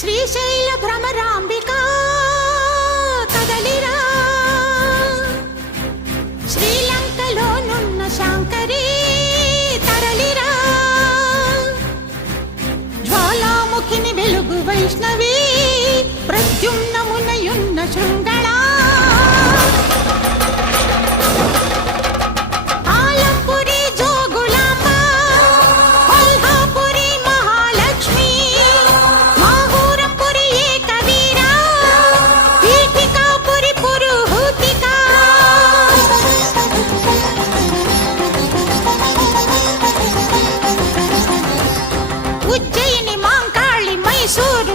శ్రీశైల భ్రమరాంబికా కదలిరా, శ్రీలంకలోనున్న శాంకరీ తరలిరా, జ్వాలాముఖిని వెలుగు వైష్ణవి ప్రద్యుమ్నమునయున్న శృంగళా, ఉజ్జయిని మాంకాళి మైసూరు